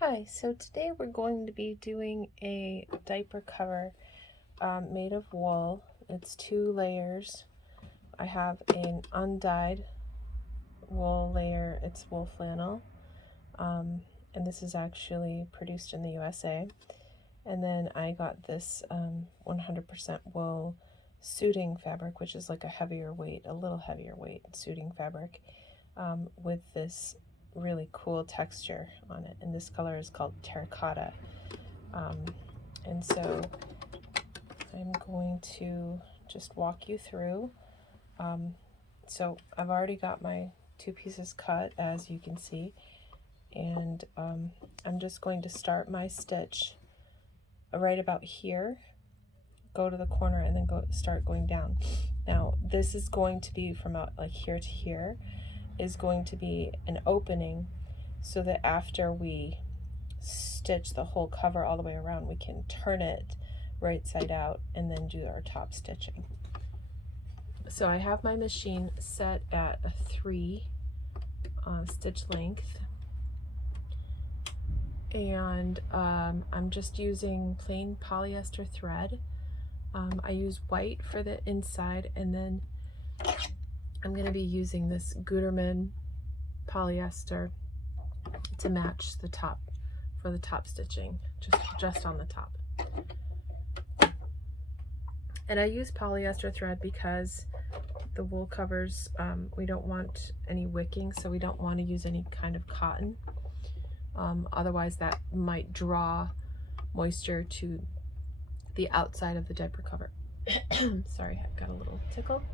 Hi, so today we're going to be doing a diaper cover made of wool. It's 2 layers. I have an undyed wool layer, it's wool flannel, and this is actually produced in the USA. And then I got this 100% wool suiting fabric, which is like a heavier weight, a little heavier weight suiting fabric, with this really cool texture on it, and this color is called terracotta. And so I'm going to just walk you through. So I've already got my 2 pieces cut, as you can see, and I'm just going to start my stitch right about here, go to the corner, and then start going down. Now this is going to be from out like here to here is going to be an opening, so that after we stitch the whole cover all the way around, we can turn it right side out and then do our top stitching. So I have my machine set at a 3 stitch length, and I'm just using plain polyester thread. I use white for the inside, and then I'm going to be using this Gutermann polyester to match the top for the top stitching, just on the top. And I use polyester thread because the wool covers, we don't want any wicking, so we don't want to use any kind of cotton. Otherwise that might draw moisture to the outside of the diaper cover. Sorry, I got a little tickle.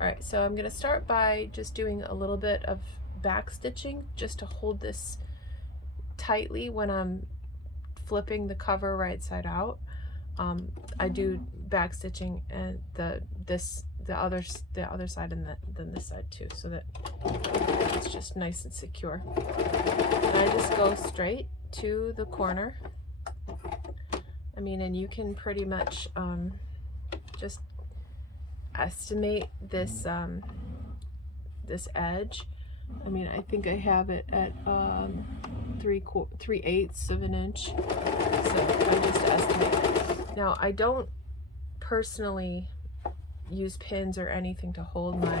All right, so I'm going to start by just doing a little bit of back stitching just to hold this tightly when I'm flipping the cover right side out. I do back stitching and the other side and then this side too, so that it's just nice and secure. And I just go straight to the corner. I mean, and you can pretty much just estimate this this edge. I mean, I think I have it at 3/8 of an inch, so I just estimate. Now, I don't personally use pins or anything to hold my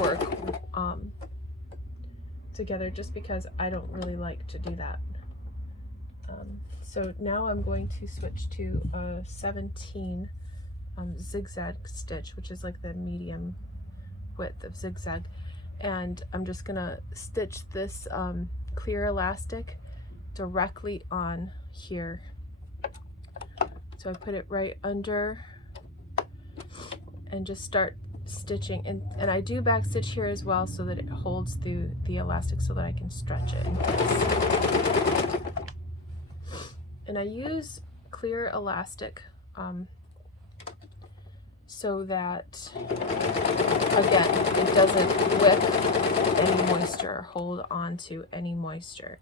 work together, just because I don't really like to do that. So now I'm going to switch to a 17 zigzag stitch, which is like the medium width of zigzag, and I'm just gonna stitch this clear elastic directly on here. So I put it right under and just start stitching, and I do back stitch here as well, so that it holds the elastic so that I can stretch it in place. And I use clear elastic so that, again, it doesn't whip any moisture or hold on to any moisture,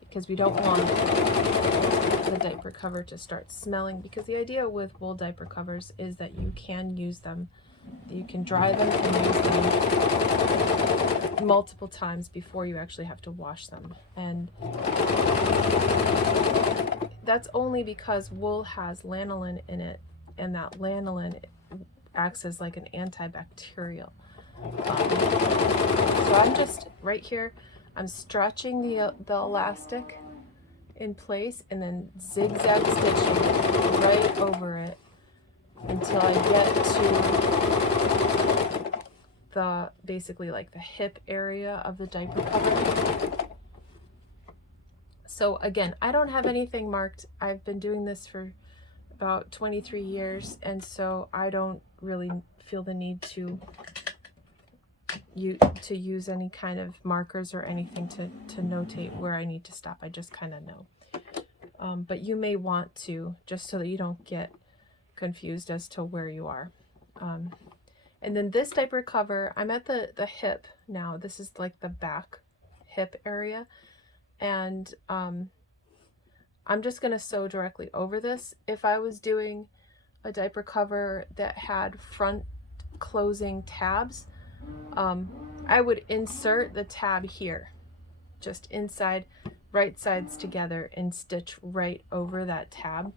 because we don't want the diaper cover to start smelling, because the idea with wool diaper covers is that you can use them, you can dry them and use them multiple times before you actually have to wash them. And that's only because wool has lanolin in it, and that lanolin acts as like an antibacterial. So I'm just right here, I'm stretching the elastic in place and then zigzag stitching right over it until I get to the basically like the hip area of the diaper cover. So again, I don't have anything marked. I've been doing this for about 23 years, and so I don't really feel the need to use any kind of markers or anything to notate where I need to stop. I just kind of know. But you may want to, just so that you don't get confused as to where you are. And then this diaper cover, I'm at the hip now. This is like the back hip area. And I'm just going to sew directly over this. If I was doing a diaper cover that had front closing tabs, I would insert the tab here, just inside right sides together and stitch right over that tab.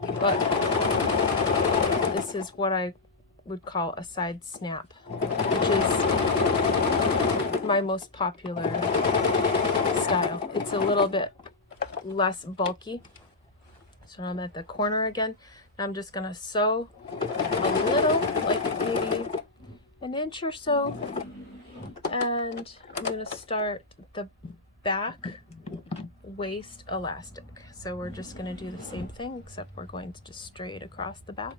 But this is what I would call a side snap, which is my most popular style. It's a little bit less bulky. So I'm at the corner again. I'm just gonna sew a little, like maybe an inch or so, and I'm gonna start the back waist elastic. So we're just gonna do the same thing, except we're going to just straight across the back.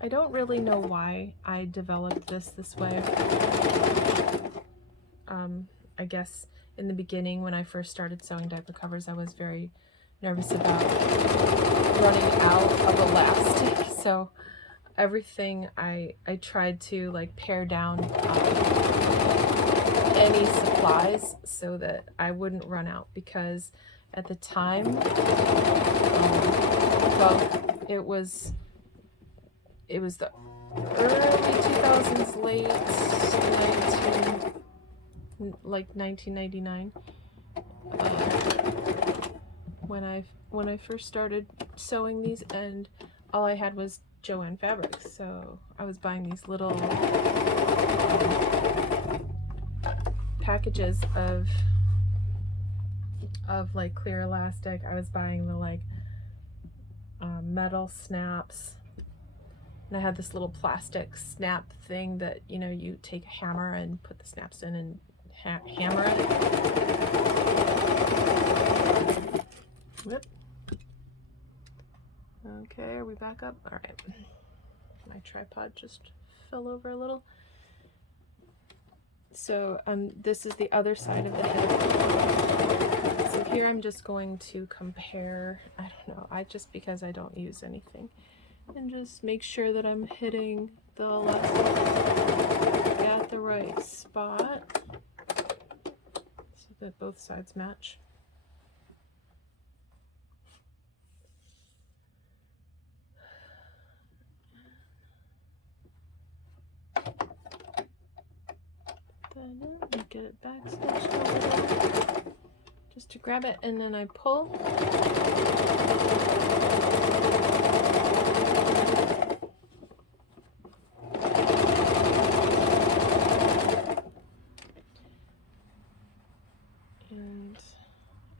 I don't really know why I developed this way. I guess in the beginning, when I first started sewing diaper covers, I was very nervous about running out of elastic. So everything I tried to like pare down any supplies so that I wouldn't run out, because at the time, well, it was the early 2000s, late 1999, when I first started sewing these, and all I had was Joann fabrics, so I was buying these little packages of like clear elastic. I was buying the like metal snaps, and I had this little plastic snap thing that, you know, you take a hammer and put the snaps in and hammer it. Whoop. Okay, are we back up? All right. My tripod just fell over a little. So this is the other side of the hip. So here I'm just going to compare, I don't know, just because I don't use anything, and just make sure that I'm hitting the elastic at the right spot so that both sides match. Then get it back stitched over, just to grab it, and then I pull.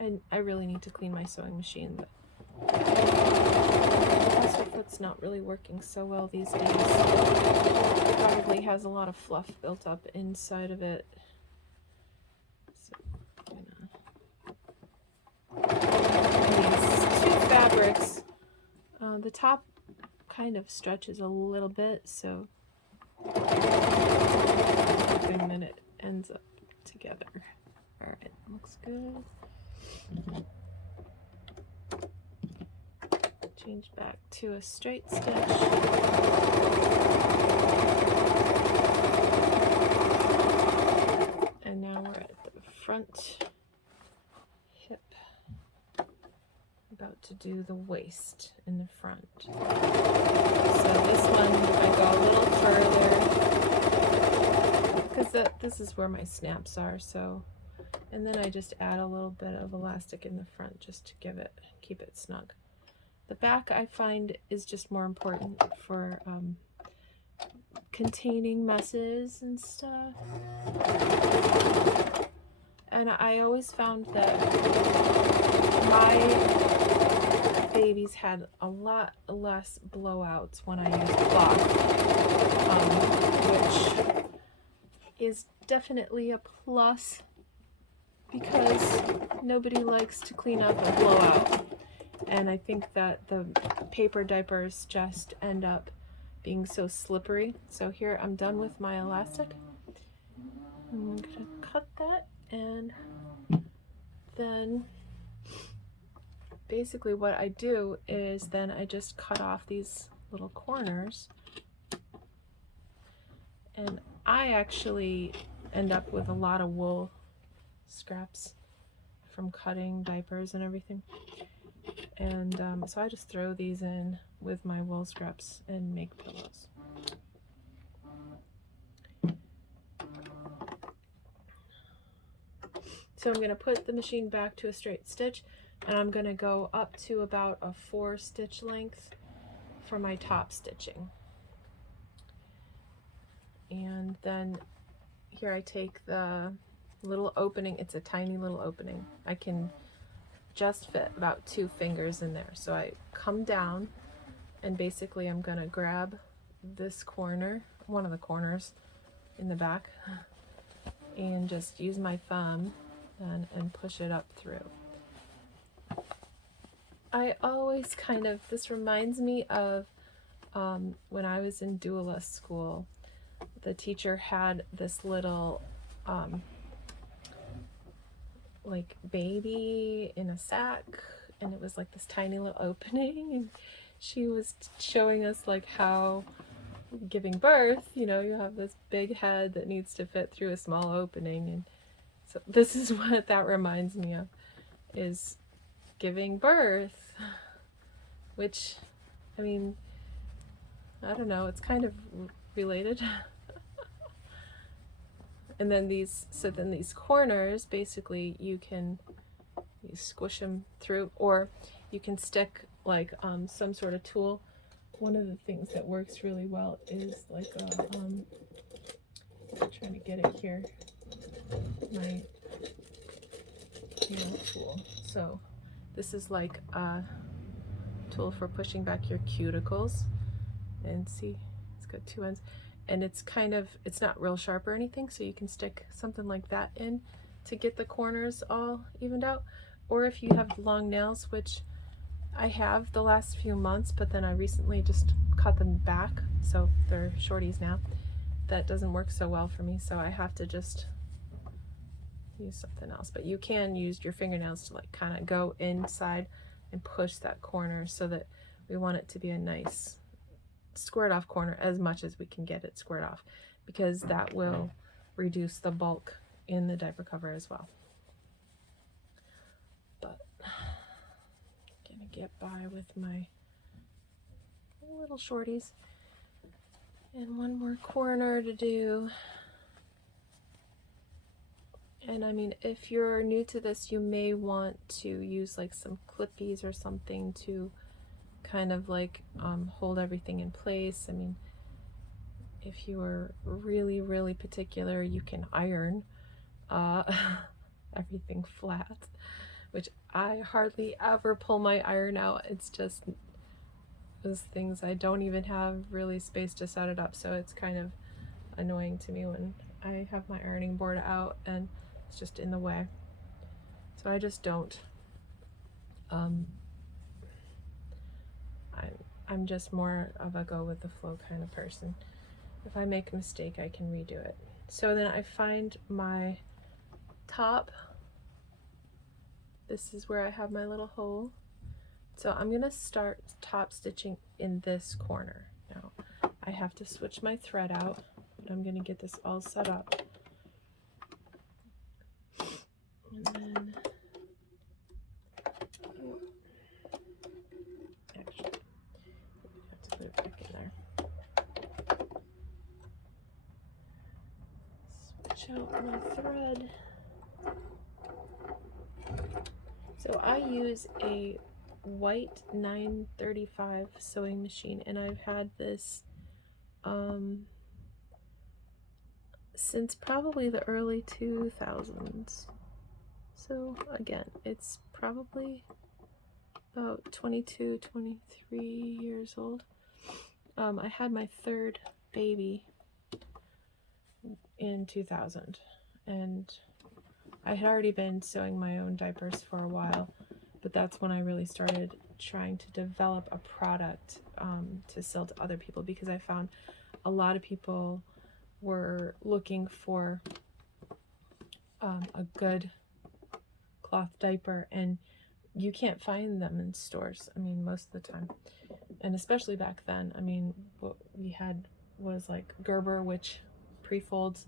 And I really need to clean my sewing machine, but the foot's not really working so well these days. It probably has a lot of fluff built up inside of it. So these two fabrics, the top kind of stretches a little bit, so and then it ends up together. All right, looks good. Change back to a straight stitch. And now we're at the front hip. About to do the waist in the front. So this one I go a little further, because this is where my snaps are. So, and then I just add a little bit of elastic in the front just to keep it snug. The back, I find, is just more important for containing messes and stuff. And I always found that my babies had a lot less blowouts when I used cloth, which is definitely a plus, because nobody likes to clean up a blowout. And I think that the paper diapers just end up being so slippery. So here I'm done with my elastic. I'm gonna cut that, and then basically what I do is then I just cut off these little corners, and I actually end up with a lot of wool scraps from cutting diapers and everything. And so I just throw these in with my wool scraps and make pillows. So I'm going to put the machine back to a straight stitch, and I'm going to go up to about a 4 stitch length for my top stitching. And then here I take the little opening. It's a tiny little opening. I can just fit about 2 fingers in there. So I come down, and basically I'm going to grab this corner, one of the corners in the back, and just use my thumb and push it up through. I always kind of, this reminds me of when I was in doula school. The teacher had this little like baby in a sack, and it was like this tiny little opening, and she was showing us like how giving birth, you know, you have this big head that needs to fit through a small opening. And so this is what that reminds me of, is giving birth, which, I mean, I don't know, it's kind of related. And then these corners, basically you squish them through, or you can stick like some sort of tool. One of the things that works really well is like a, I'm trying to get it here, my nail tool. So this is like a tool for pushing back your cuticles, and see, it's got 2 ends. And it's kind of, it's not real sharp or anything, so you can stick something like that in to get the corners all evened out. Or if you have long nails, which I have the last few months, but then I recently just cut them back, so they're shorties now. That doesn't work so well for me, so I have to just use something else. But you can use your fingernails to like kind of go inside and push that corner, so that we want it to be a nice squared off corner as much as we can get it squared off, because that will reduce the bulk in the diaper cover as well. But I'm gonna get by with my little shorties, and one more corner to do. And I mean, if you're new to this, you may want to use like some clippies or something to kind of like hold everything in place. I mean, if you are really, really particular, you can iron everything flat, which I hardly ever pull my iron out. It's just those things, I don't even have really space to set it up, so it's kind of annoying to me when I have my ironing board out and it's just in the way. So I just don't. I'm just more of a go with the flow kind of person. If I make a mistake, I can redo it. So then I find my top. This is where I have my little hole. So I'm gonna start top stitching in this corner. Now I have to switch my thread out, but I'm gonna get this all set up. And then, actually, I have to put it back in there. Switch out my thread. So I use a white 935 sewing machine, and I've had this since probably the early 2000s. So again, it's probably about 22, 23 years old. I had my third baby in 2000, and I had already been sewing my own diapers for a while, but that's when I really started trying to develop a product to sell to other people, because I found a lot of people were looking for a good cloth diaper, and you can't find them in stores, I mean, most of the time. And especially back then, I mean, what we had was like Gerber, which pre-folds.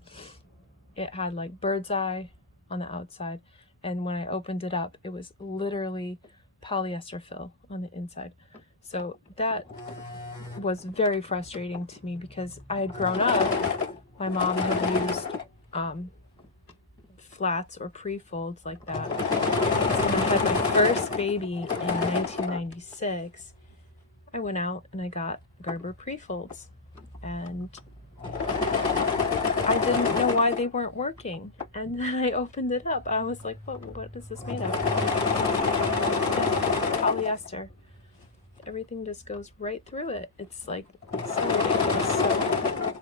It had like bird's eye on the outside, and when I opened it up, it was literally polyester fill on the inside. So that was very frustrating to me, because I had grown up, my mom had used flats or pre-folds like that. So when I had my first baby in 1996, I went out and I got Gerber pre-folds, and I didn't know why they weren't working. And then I opened it up. I was like, what is this made of? Polyester. Everything just goes right through it. It's like so ridiculous. So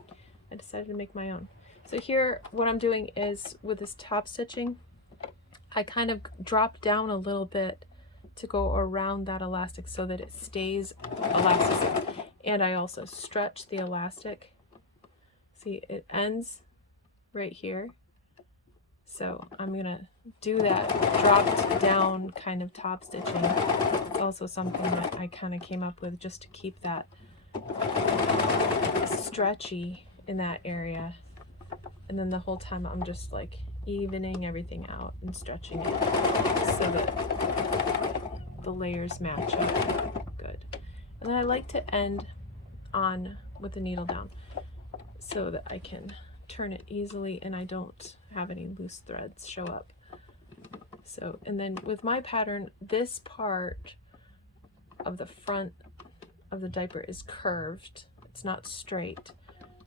I decided to make my own. So here, what I'm doing is with this top stitching, I kind of drop down a little bit to go around that elastic so that it stays elastic. And I also stretch the elastic. See, it ends right here. So I'm gonna do that dropped down kind of top stitching. It's also something that I kind of came up with just to keep that stretchy in that area. And then the whole time I'm just like evening everything out and stretching it so that the layers match up good. And then I like to end on with the needle down so that I can turn it easily and I don't have any loose threads show up. So, and then with my pattern, this part of the front of the diaper is curved. It's not straight.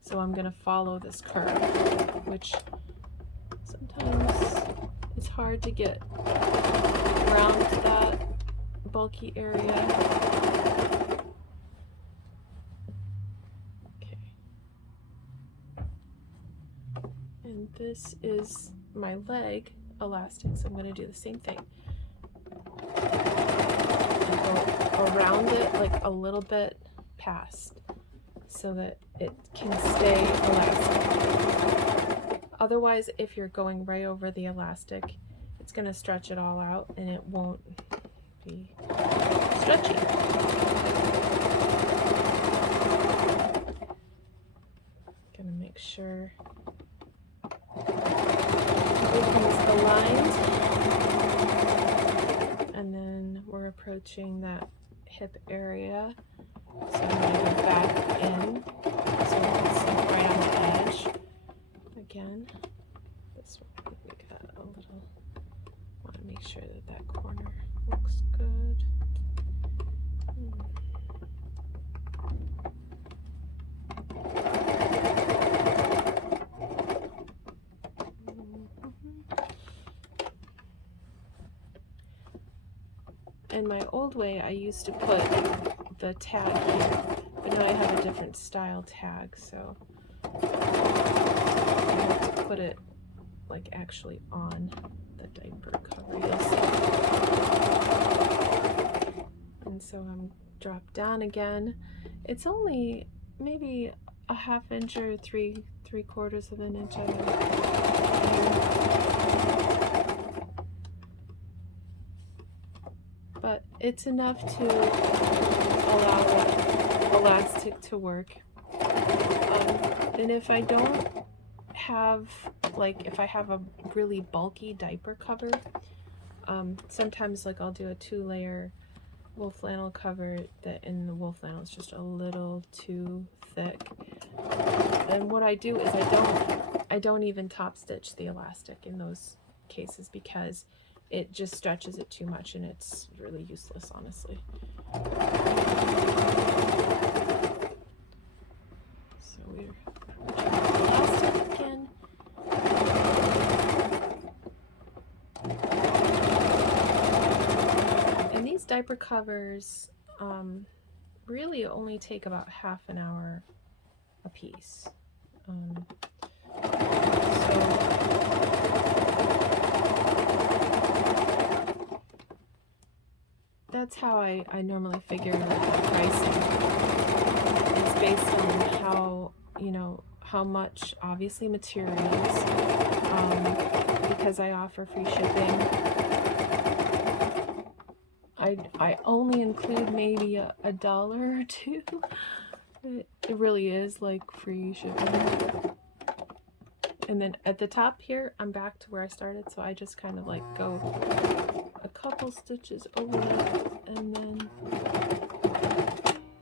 So I'm gonna follow this curve, which sometimes it's hard to get around that bulky area. And this is my leg elastic, so I'm going to do the same thing. And go around it like a little bit past so that it can stay elastic. Otherwise, if you're going right over the elastic, it's going to stretch it all out and it won't be stretchy. Gonna make sure everything's aligned, and then we're approaching that hip area, so I'm going to go back in so it's right on the edge again. This one we got a little, want to make sure that that corner looks good. In my old way, I used to put the tag here, but now I have a different style tag, so I have to put it like actually on the diaper cover. And so I'm dropped down again. It's only maybe a ½ inch or 3/4 of an inch. But it's enough to allow the elastic to work. And if I don't have, like, if I have a really bulky diaper cover, sometimes like I'll do a 2-layer wool flannel cover that in the wool flannel is just a little too thick. And what I do is I don't even top stitch the elastic in those cases because it just stretches it too much and it's really useless, honestly. So we're elastic again. And these diaper covers really only take about ½ an hour a piece. That's how I normally figure the pricing. It's based on how, you know, how much, obviously, materials, because I offer free shipping. I only include maybe a $1 or $2. It really is like free shipping. And then at the top here, I'm back to where I started, so I just kind of like go a couple stitches over it and then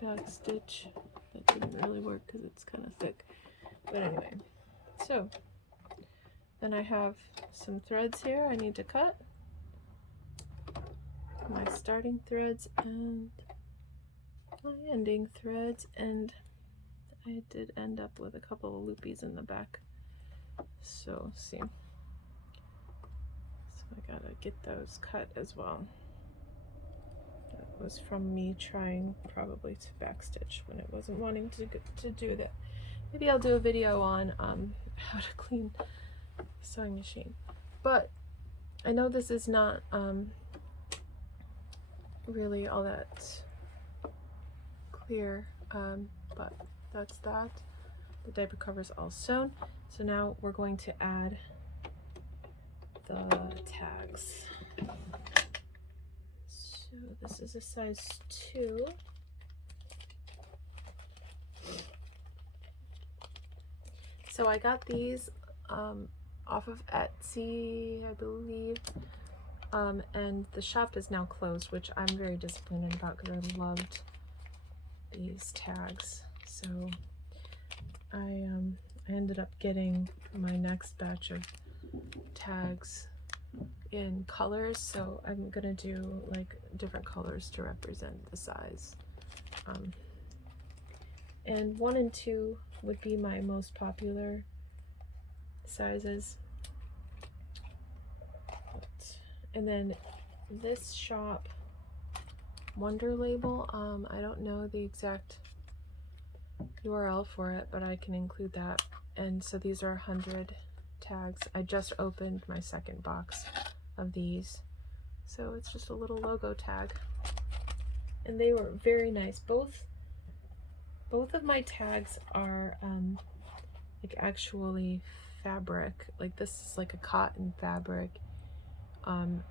back stitch. That didn't really work because it's kind of thick. But anyway, so Then I have some threads here I need to cut. My starting threads and my ending threads, and I did end up with a couple of loopies in the back. So see. So I gotta get those cut as well. That was from me trying probably to backstitch when it wasn't wanting to do that. Maybe I'll do a video on how to clean the sewing machine. But I know this is not really all that clear, but that's that. The diaper cover's all sewn. So now we're going to add the tags. So this is a size 2. So I got these off of Etsy, I believe, and the shop is now closed, which I'm very disappointed about because I loved these tags. So I ended up getting my next batch of tags in colors, so I'm gonna do like different colors to represent the size. And 1 and 2 would be my most popular sizes. And then this shop, Wonder Label, I don't know the exact URL for it, but I can include that. And so these are 100 tags. I just opened my second box of these. So it's just a little logo tag. And they were very nice. Both of my tags are like actually fabric. Like this is like a cotton fabric. And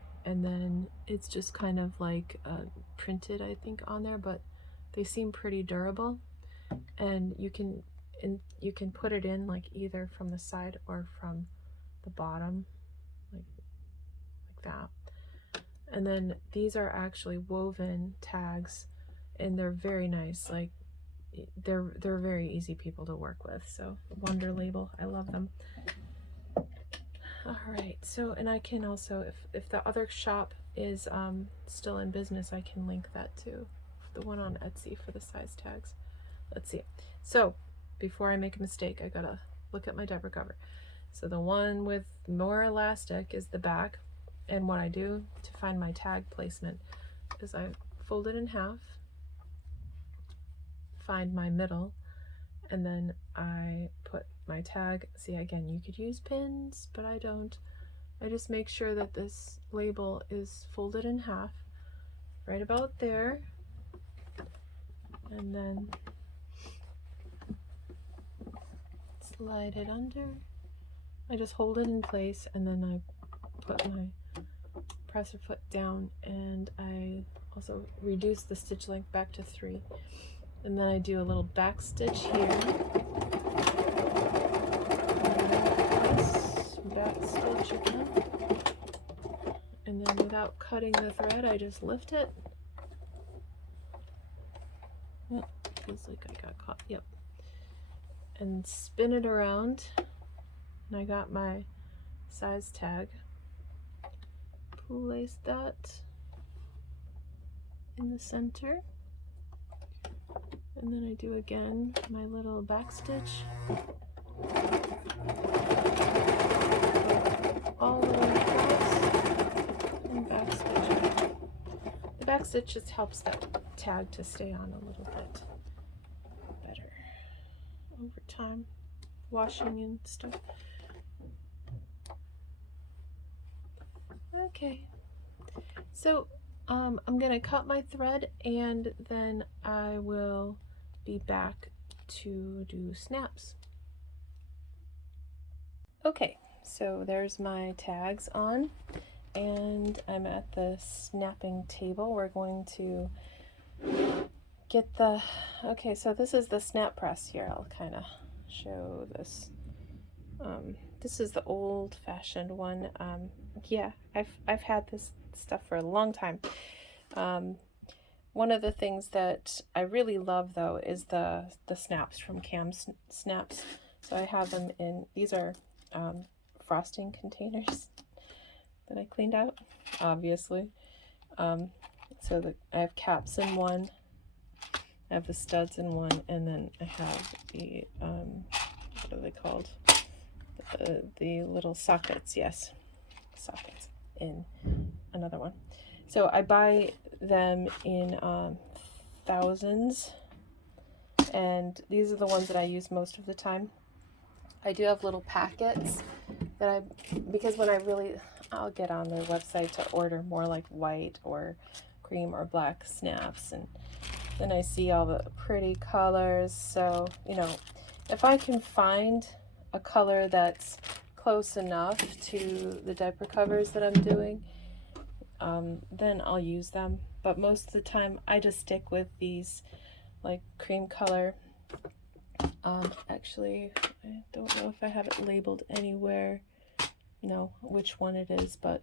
then it's just kind of like printed, I think, on there, but they seem pretty durable. And you can put it in like either from the side or from the bottom, like that. And then these are actually woven tags, and they're very nice. Like they're very easy people to work with. So Wonder Label, I love them. All right, so, and I can also, if the other shop is still in business, I can link that too, the one on Etsy for the size tags. Let's see. So before I make a mistake, I gotta look at my diaper cover. So the one with more elastic is the back, and what I do to find my tag placement is I fold it in half, find my middle, and then I put my tag. See, again, you could use pins, but I don't. I just make sure that this label is folded in half, right about there, and then slide it under. I just hold it in place, and then I put my presser foot down, and I also reduce the stitch length back to 3. And then I do a little back stitch here. Back stitch again. And then without cutting the thread, I just lift it. Oh, feels like I got caught. Yep. And spin it around. And I got my size tag. Place that in the center. And then I do again my little back stitch all the way across and back stitch. The back stitch just helps that tag to stay on a little bit better over time, washing and stuff. Okay, so I'm gonna cut my thread, and then I will be back to do snaps. Okay, so there's my tags on, and I'm at the snapping table. We're going to get the, okay, so this is the snap press here. I'll kind of show this. This is the old-fashioned one. Yeah, I've had this stuff for a long time. One of the things that I really love, though, is the snaps from Cam Snaps. So I have them in, these are frosting containers that I cleaned out, obviously. So I have caps in one, I have the studs in one, and then I have the, what are they called? The little sockets, yes, sockets in another one. So I buy them in thousands, and these are the ones that I use most of the time. I do have little packets that because when I'll get on their website to order more like white or cream or black snaps, and then I see all the pretty colors. So, you know, if I can find a color that's close enough to the diaper covers that I'm doing, then I'll use them. But most of the time I just stick with these like cream color. Actually, I don't know if I have it labeled anywhere, which one it is, but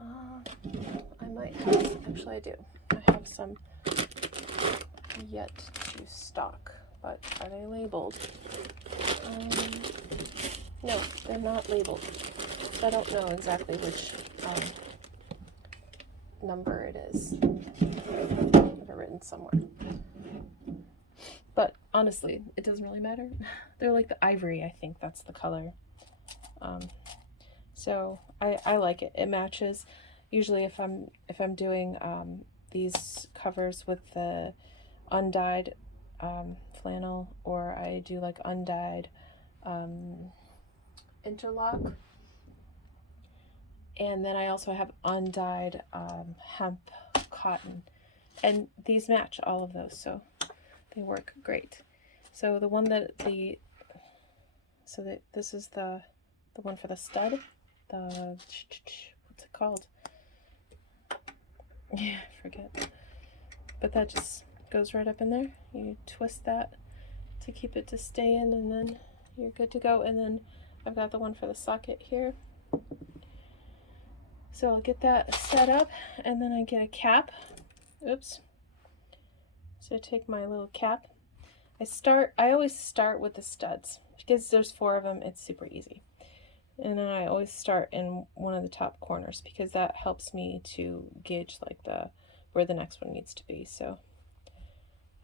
I might have. Actually, I do. I have some yet to stock, but are they labeled? No, they're not labeled. So I don't know exactly which number it is. I have it written somewhere. But honestly, it doesn't really matter. They're like the ivory, I think that's the color. So I like it. It matches. Usually if I'm doing these covers with the undyed flannel, or I do like undyed interlock, and then I also have undyed hemp cotton, and these match all of those, so they work great. So the one that this is the one for the stud, what's it called? Yeah, I forget. But that just goes right up in there. You twist that to keep it to stay in, and then you're good to go. And then I've got the one for the socket here. So I'll get that set up, and then I get a cap. Oops. So I take my little cap. I always start with the studs because there's 4 of them. It's super easy. And then I always start in one of the top corners because that helps me to gauge like where the next one needs to be. So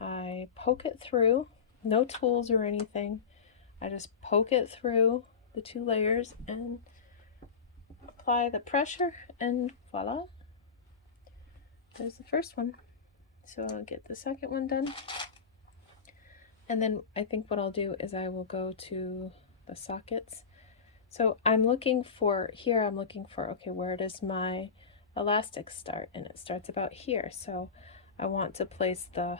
I poke it through, no tools or anything. I just poke it through the 2 layers and apply the pressure, and voila, there's the first one. So I'll get the second one done. And then I think what I'll do is I will go to the sockets. So I'm looking for, okay, where does my elastic start? And it starts about here. So I want to place the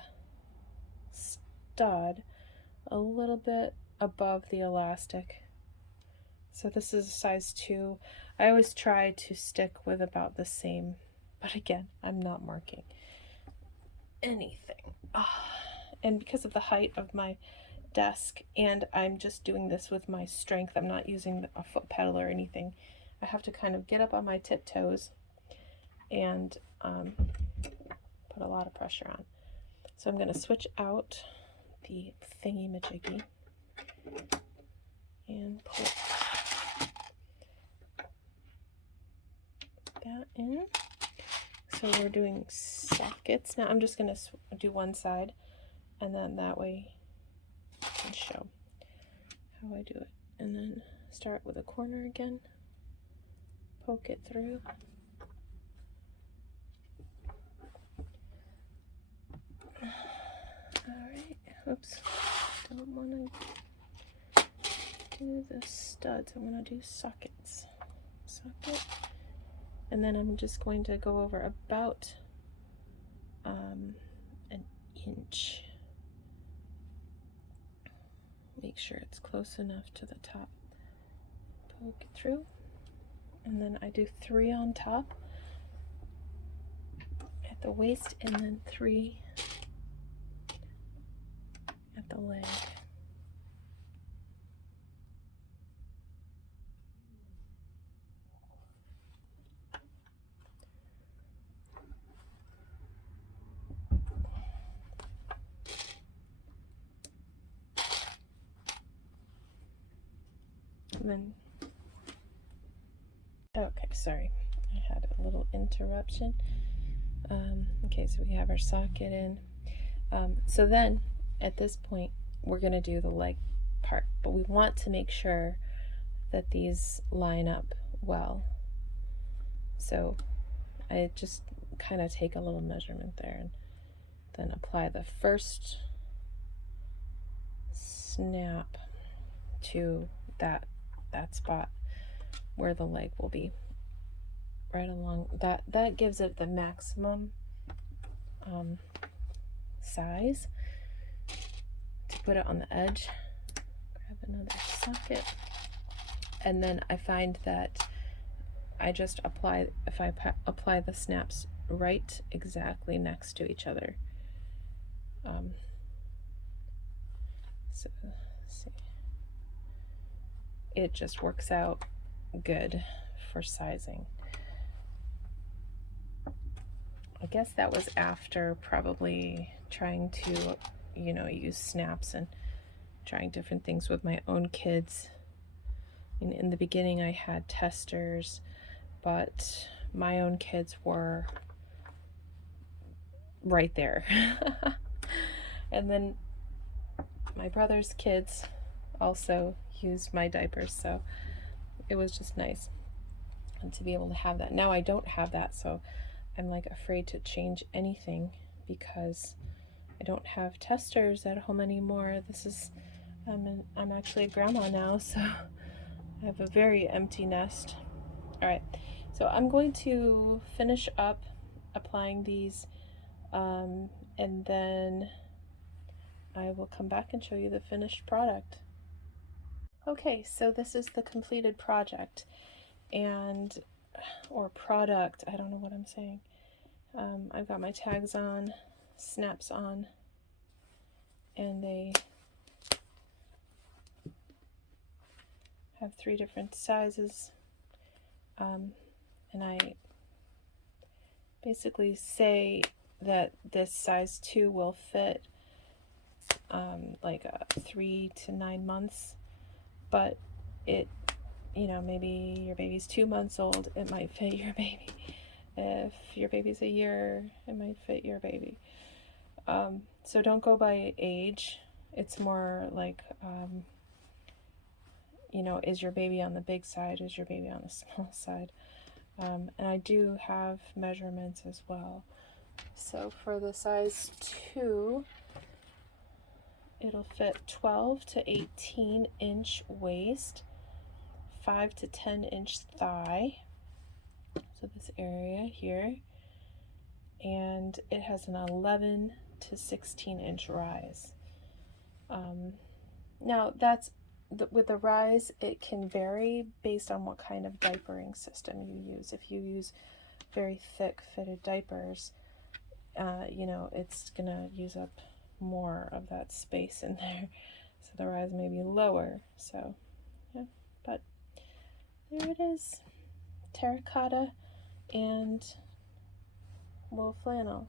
stud a little bit above the elastic. So this is a size 2. I always try to stick with about the same, but again, I'm not marking anything. And because of the height of my desk, and I'm just doing this with my strength, I'm not using a foot pedal or anything, I have to kind of get up on my tiptoes and put a lot of pressure on. So I'm going to switch out the thingy-majiggy and put that in. So we're doing sockets. Now I'm just going to do one side, and then that way I can show how I do it. And then start with a corner again, poke it through. Alright, oops, don't want to do the studs, I want to do sockets. Socket. And then I'm just going to go over about an inch. Make sure it's close enough to the top. Poke it through. And then I do 3 on top at the waist, and then 3 at the leg. And then Sorry, I had a little interruption. Okay, so we have our socket in. So then at this point, we're going to do the leg part, but we want to make sure that these line up well. So I just kind of take a little measurement there and then apply the first snap to that spot where the leg will be, right along that gives it the maximum size to put it on the edge. Grab another socket, and then I find that I just apply, if I apply the snaps right exactly next to each other. So let's see, it just works out good for sizing. I guess that was after probably trying to, you know, use snaps and trying different things with my own kids. In the beginning I had testers, but my own kids were right there. And then my brother's kids also used my diapers, so it was just nice to be able to have that. Now I don't have that, so I'm like afraid to change anything because I don't have testers at home anymore. This is, I'm actually a grandma now, so I have a very empty nest. All right, so I'm going to finish up applying these, and then I will come back and show you the finished product. Okay, so this is the completed project, and or product, I don't know what I'm saying. I've got my tags on, snaps on, and they have 3 different sizes, and I basically say that this size 2 will fit like 3 to 9 months, but it, you know, maybe your baby's 2 months old, it might fit your baby. If your baby's a year, it might fit your baby. So don't go by age. It's more like, you know, is your baby on the big side? Is your baby on the small side? And I do have measurements as well. So for the size 2, it'll fit 12 to 18 inch waist, 5 to 10 inch thigh, so this area here, and it has an 11 to 16 inch rise. Now that's with the rise, it can vary based on what kind of diapering system you use. If you use very thick fitted diapers, you know, it's gonna use up more of that space in there, so the rise may be lower. So yeah, but there it is, terracotta and wool flannel.